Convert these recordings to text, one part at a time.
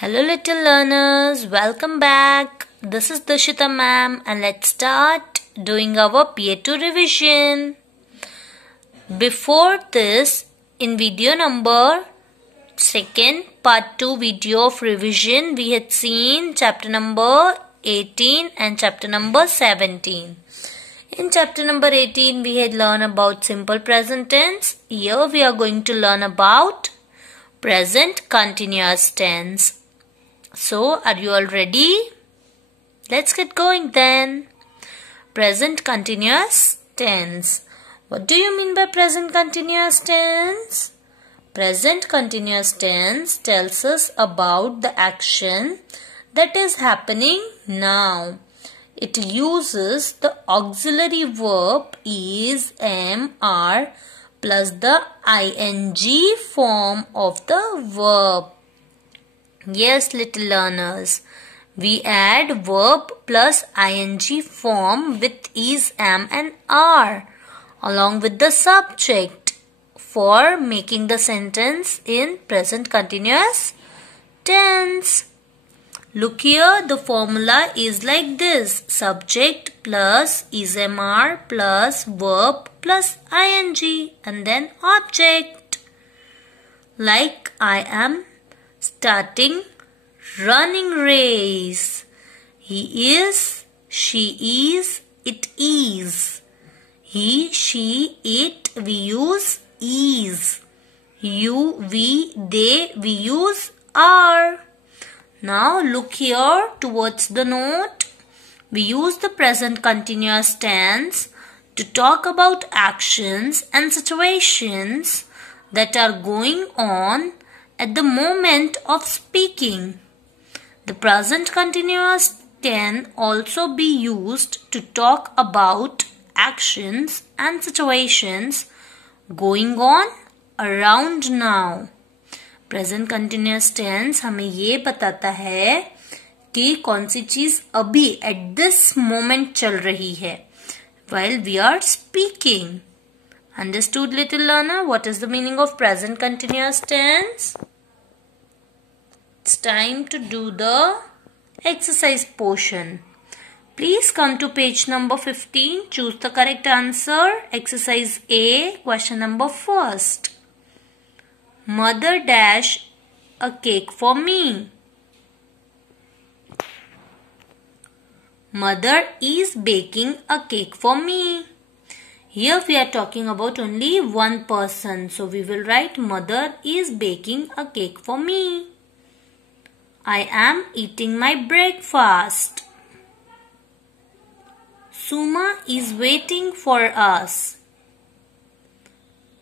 Hello little learners, welcome back. This is Dashita ma'am and let's start doing our PA2 revision. Before this, in video number 2 part 2 video of revision, we had seen chapter number 18 and chapter number 17. In chapter number 18, we had learned about simple present tense. Here we are going to learn about present continuous tense. So, are you all ready? Let's get going then. Present continuous tense. What do you mean by present continuous tense? Present continuous tense tells us about the action that is happening now. It uses the auxiliary verb is, am, are plus the ing form of the verb. Yes, little learners, we add verb plus ing form with is, am and are along with the subject for making the sentence in present continuous tense. Look here, the formula is like this: subject plus is, am, are plus verb plus ing and then object. Like I am starting running race. He is, she is, it is. He, she, it, we use is. You, we, they, we use are. Now look here towards the note. We use the present continuous tense to talk about actions and situations that are going on at the moment of speaking. The present continuous can also be used to talk about actions and situations going on around now. Present continuous tense हमें ये बताता है कि कौन सी चीज अभी at this moment चल रही है while we are speaking. Understood, little learner? What is the meaning of present continuous tense? It's time to do the exercise portion. Please come to page number 15. Choose the correct answer. Exercise A, question number first. Mother dash a cake for me. Mother is baking a cake for me. Here we are talking about only one person. So we will write mother is baking a cake for me. I am eating my breakfast. Suma is waiting for us.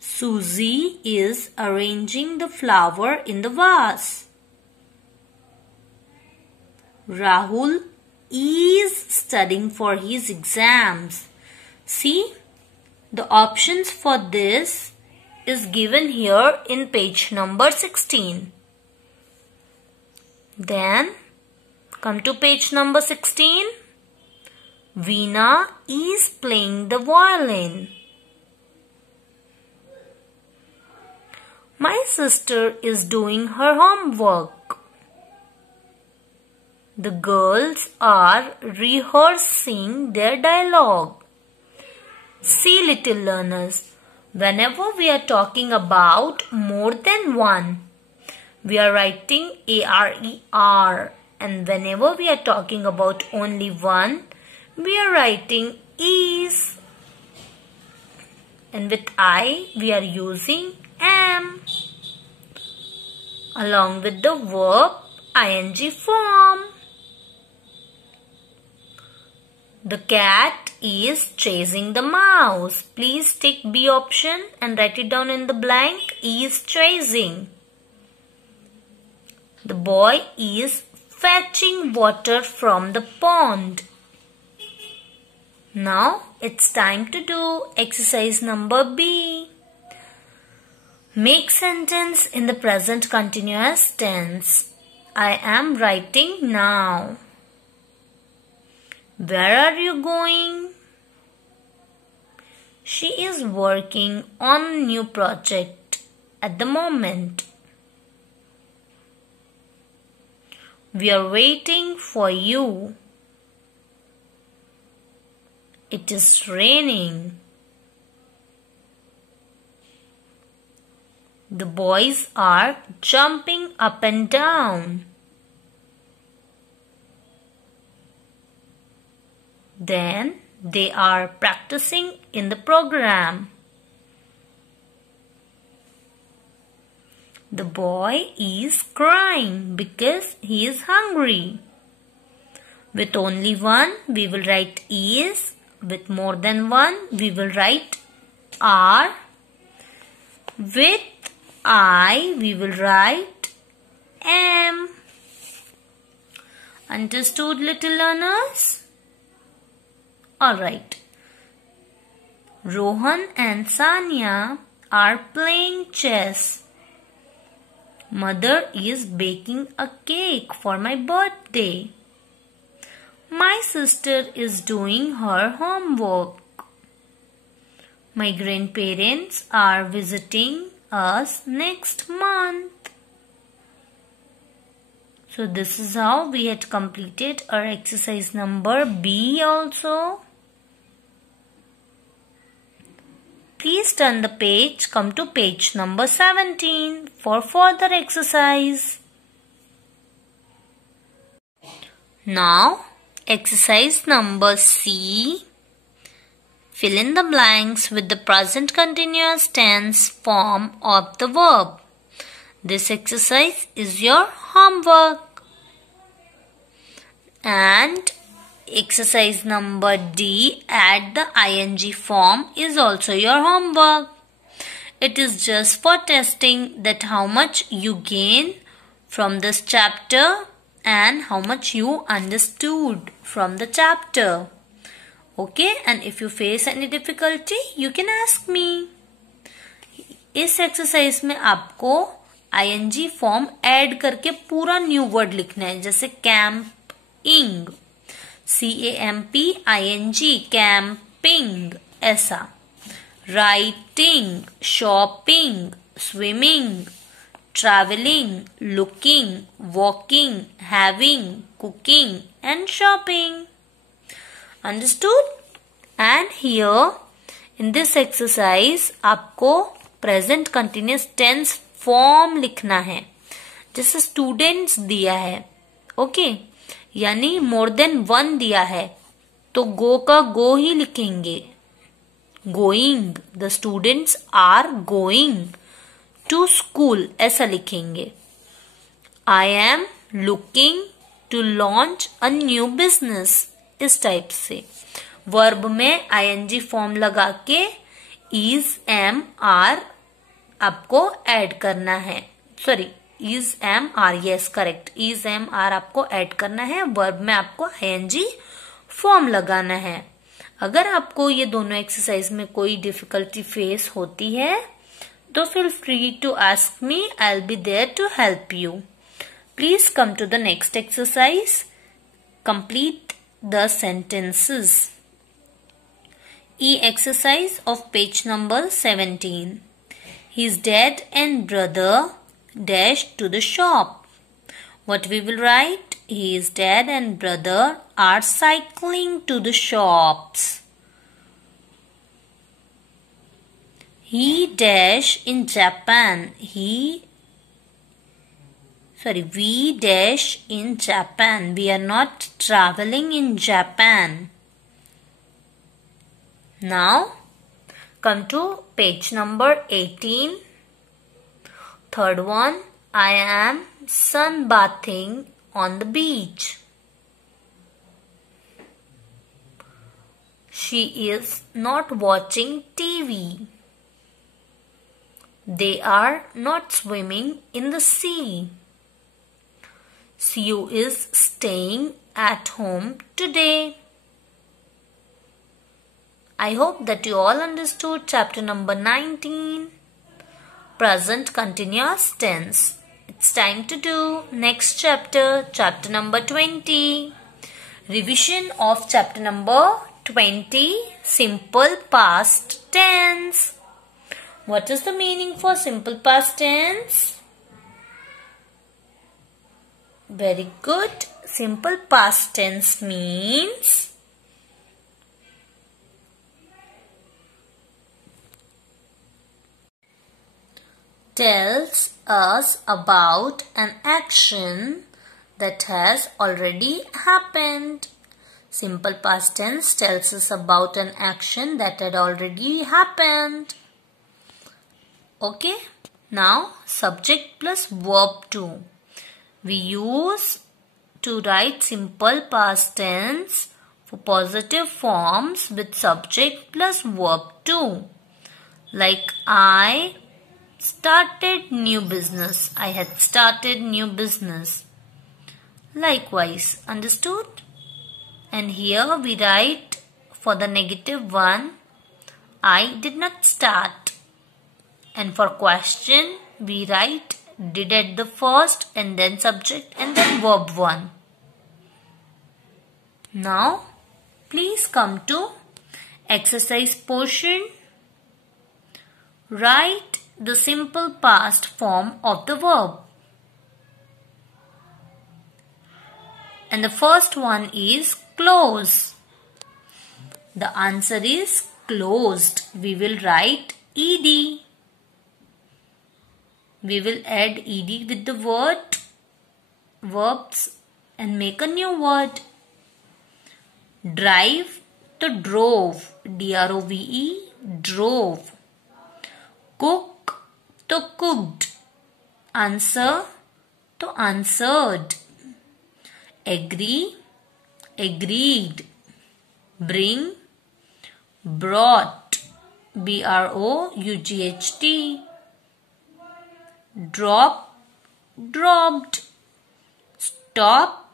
Susie is arranging the flower in the vase. Rahul is studying for his exams. See, the options for this is given here in page number 16. Then come to page number 16. Veena is playing the violin. My sister is doing her homework. The girls are rehearsing their dialogue. See, little learners, whenever we are talking about more than one, we are writing ARER, and whenever we are talking about only one, we are writing is, and with I we are using am along with the verb ing form. The cat is chasing the mouse. Please tick B option and write it down in the blank. Is chasing. The boy is fetching water from the pond. Now it's time to do exercise number B. Make sentence in the present continuous tense. I am writing now. Where are you going? She is working on a new project at the moment. We are waiting for you. It is raining. The boys are jumping up and down. Then they are practicing in the program. The boy is crying because he is hungry. With only one, we will write is. With more than one, we will write are. With I, we will write am. Understood, little learners? Alright. Rohan and Sanya are playing chess. Mother is baking a cake for my birthday. My sister is doing her homework. My grandparents are visiting us next month. So this is how we had completed our exercise number B also. Please turn the page, come to page number 17 for further exercise. Now, exercise number C. Fill in the blanks with the present continuous tense form of the verb. This exercise is your homework. And exercise number D, add the ing form, is also your homework. It is just for testing that how much you gain from this chapter and how much you understood from the chapter. Okay, and if you face any difficulty, you can ask me. इस exercise में आपको ing form add करके पूरा new word लिखना है, जैसे camping, CAMPING, camping, ऐसा. Writing, shopping, swimming, travelling, looking, walking, having, cooking and shopping. Understood? And here in this exercise आपको present continuous tense form लिखना है, जैसे students दिया है. ओके, यानी more than one दिया है तो go का go ही लिखेंगे. Going, the students are going to school, ऐसा लिखेंगे. I am looking to launch a new business, इस टाइप से. वर्ब में ing फॉर्म लगा के is, am, are आपको ऐड करना है. Sorry, is, am, are, yes correct. is, am, are आपको ऐड करना है. वर्ब में आपको ing फॉर्म लगाना है. अगर आपको ये दोनों एक्सरसाइज में कोई डिफिकल्टी फेस होती है तो feel free to ask me. I'll be there to help you. Please come to the next exercise. Complete the sentences. E exercise of page number 17. His dad and brother dashed to the shop. What we will write? His dad and brother are cycling to the shops. He dash in Japan. We dash in Japan. We are not traveling in Japan. Now, come to page number 18. Third one, I am sunbathing on the beach. She is not watching TV. They are not swimming in the sea. Sue is staying at home today. I hope that you all understood chapter number 19, present continuous tense. It's time to do next chapter, chapter number 20. Revision of chapter number 20, simple past tense. What is the meaning for simple past tense? Very good. Simple past tense means tells us about an action that has already happened. Simple past tense tells us about an action that had already happened. Okay. Now subject plus verb too. We use to write simple past tense for positive forms with subject plus verb too. Like I started new business. I had started new business. Likewise, understood? And here we write for the negative one, I did not start. And for question, we write did at the first and then subject and then verb 1. Now, please come to exercise portion. Write the simple past form of the verb. And the first one is close. The answer is closed. We will write ed. We will add ed with the word verbs and make a new word. Drive to drove. D-R-O-V-E, drove. Cook to cooked. Answer to answered. Agree, agreed. Bring, brought. B-R-O-U-G-H-T. Drop, dropped. Stop,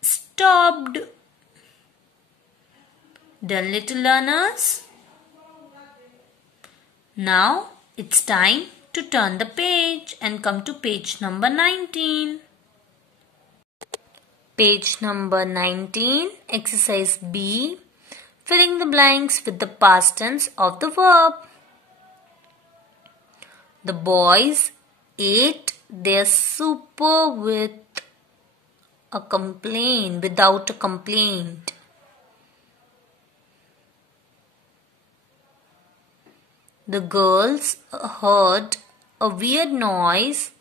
stopped. Done, little learners? Now it's time to turn the page and come to page number 19. Page number 19, exercise B, filling the blanks with the past tense of the verb. The boys ate their supper without a complaint. The girls heard a weird noise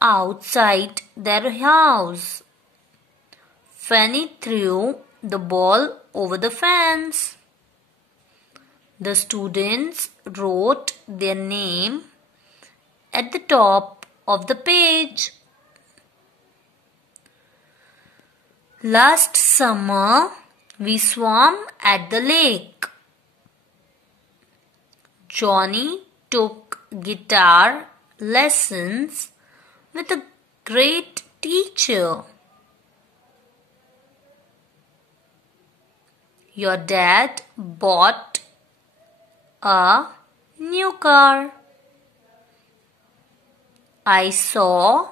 outside their house. Fanny threw the ball over the fence. The students wrote their name at the top of the page. Last summer, we swam at the lake. Johnny took guitar lessons with a great teacher. Your dad bought a new car. I saw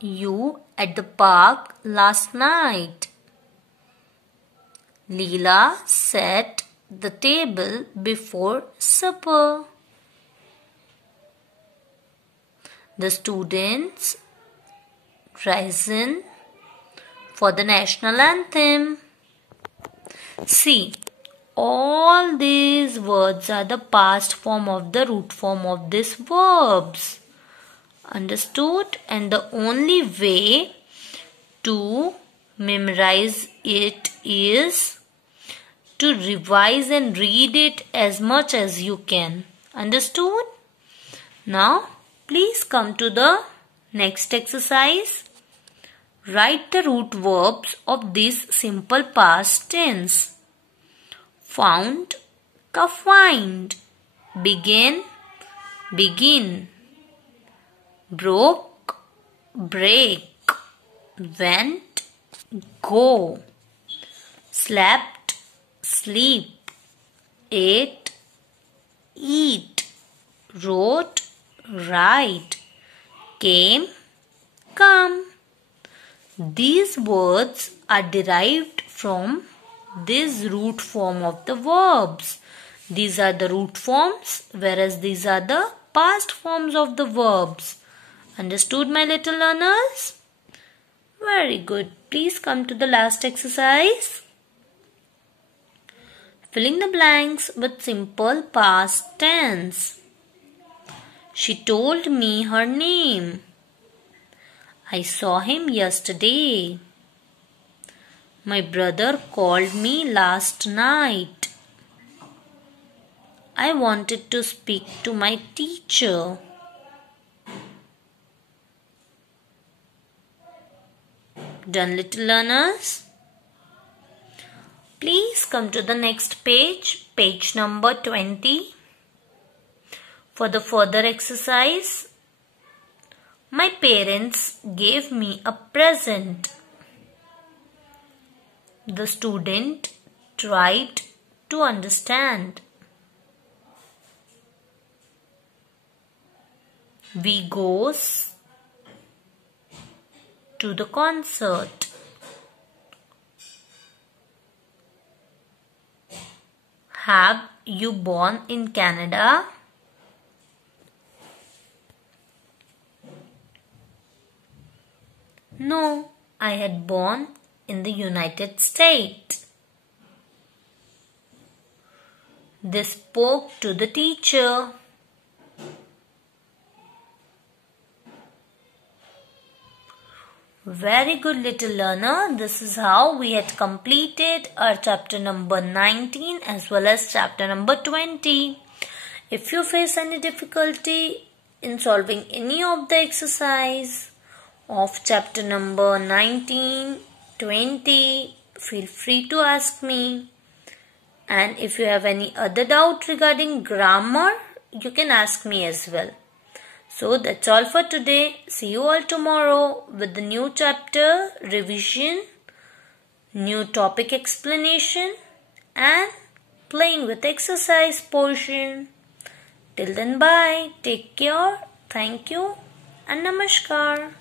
you at the park last night. Leela set the table before supper. The students risen for the national anthem. See, all these words are the past form of the root form of these verbs. Understood? And the only way to memorize it is to revise and read it as much as you can. Understood? Now, please come to the next exercise. Write the root verbs of this simple past tense. Found, ka find. Began, begin. Broke, break. Went, go. Slept, sleep. Ate, eat. Wrote, write. Came, come. These words are derived from this root form of the verbs. These are the root forms, whereas these are the past forms of the verbs. Understood, my little learners? Very good. Please come to the last exercise. Filling the blanks with simple past tense. She told me her name. I saw him yesterday. My brother called me last night. I wanted to speak to my teacher. Done, little learners? Please come to the next page, page number 20. For the further exercise, my parents gave me a present. The student tried to understand. We goes to the concert. Have you born in Canada? No, I had born in the United States. They spoke to the teacher. Very good, little learner. This is how we had completed our chapter number 19 as well as chapter number 20. If you face any difficulty in solving any of the exercise of chapter number 19, 20, feel free to ask me. And if you have any other doubt regarding grammar, you can ask me as well. So that's all for today. See you all tomorrow with the new chapter, revision, new topic explanation and playing with exercise portion. Till then, bye. Take care. Thank you and namaskar.